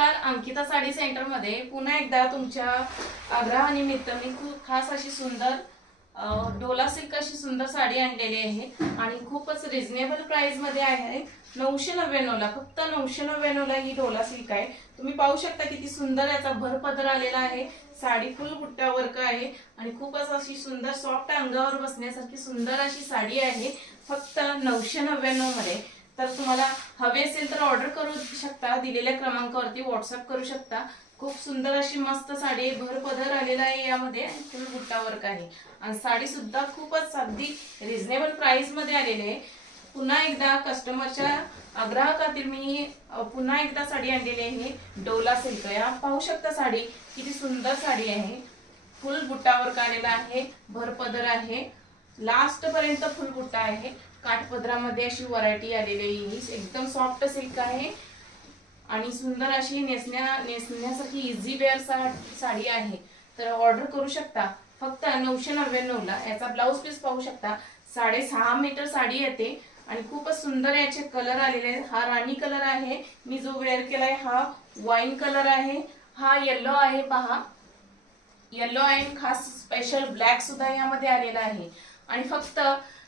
नमस्कार, अंकिता साडी सेंटर मध्ये पुन्हा एकदा तुमच्या आग्रहानिमित्त मी खूप खास अशी सुंदर डोला सिल्क अशी सुंदर साडी आणलेली आहे आणि खूपच रिझनेबल प्राइस मध्ये आहे. 999 ला, फक्त 999 ला ही डोला सिल्क आहे. तुम्ही पाहू शकता किती सुंदर याचा भरपदर आलेला आहे. साडी फुल बुट्टा वर्क आहे आणि खूपच अशी सुंदर सॉफ्ट अंगावर बसण्यासारखी सुंदर अशी साडी आहे, फक्त 999 मध्ये. तर तुम्हाला हवे असेल तर ऑर्डर करू शकता, दिलेल्या क्रमांकावरती व्हॉट्सअप करू शकता. खूप सुंदर अशी मस्त साडी भरपदर आलेला आहे, यामध्ये फुल बुट्टा वर्क आहे आणि साडी सुद्धा खूपच अगदी रिझनेबल प्राइस मध्ये आलेली आहे. पुन्हा एकदा कस्टमरच्या आग्रहाखातीर मी पुन्हा एकदा साडी आणलेली आहे, डोला सिल्क. या पाहू शकता साडी किती सुंदर साडी आहे. फुल बुट्टा वर्क आलेला आहे, भरपदर आहे, लास्ट पर्यंत फुल बुट्टा आहे. काठपदरामध्ये अशी व्हरायटी आलेली आहे. एकदम सॉफ्ट सिल्क आहे आणि सुंदर अशी नेसण्यासाठी इझी वेअर साडी आहे. तर ऑर्डर करू शकता फक्त 999 ला. याचा ब्लाउज पीस पाहू शकता, 6.5 मीटर साडी येते आणि खूपच सुंदर याचे कलर आलेले आहेत. हा राणी कलर आहे, मी जो वेअर केलाय हा वाईन कलर आहे, हा येलो आहे. पहा, येलो आहे. खास स्पेशल ब्लॅक सुद्धा यामध्ये आलेला आहे आणि फक्त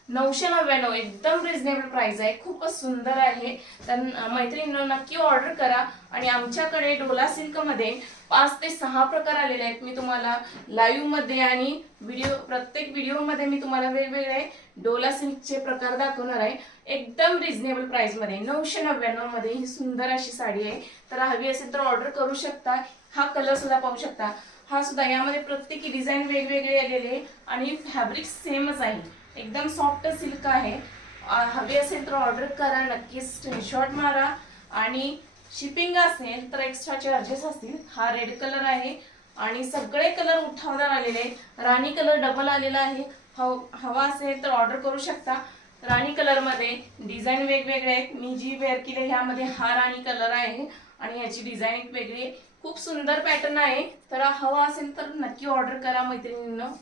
999, एकदम रिझनेबल प्राइस आहे. खूपच सुंदर आहे. तर मैत्रिणींनो, नक्की ऑर्डर करा. आणि आमच्याकडे डोला सिल्क मध्ये 5 ते 6 प्रकार आलेले आहेत. मी तुम्हाला लाईव्ह मध्ये आणि प्रत्येक व्हिडिओ मध्ये मी तुम्हाला वेगवेगळे डोला सिल्कचे प्रकार दाखवणार आहे, एकदम रिझनेबल प्राइस मध्ये. 999 मध्ये ही सुंदर अशी साडी आहे. तर हवी असेल तर ऑर्डर करू शकता. हा कलर सुद्धा पाहू शकता, हा सुद्धा. यामध्ये प्रत्येक डिझाईन वेगवेगळे आलेले आणि फॅब्रिक सेमच आहे, एकदम सॉफ्ट सिल्क आहे. हवी असेल तर ऑर्डर करा, नक्की स्क्रीनशॉट मारा. आणि शिपिंग असेल तर एक्स्ट्रा चार्जेस असतील. हा रेड कलर आहे आणि सगळे कलर उठावदार आलेले आहेत. राणी कलर डबल आलेला आहे. हवा असेल तर ऑर्डर करू शकता. राणी कलर मध्ये डिझाईन वेगवेगळे आहेत. मी जी वेअर केली ह्यामध्ये हा राणी कलर आहे आणि ह्याची डिझाईन वेगळी आहे. खूप सुंदर पॅटर्न आहे. तर हवा असेल तर नक्की ऑर्डर करा मैत्रिणींनो.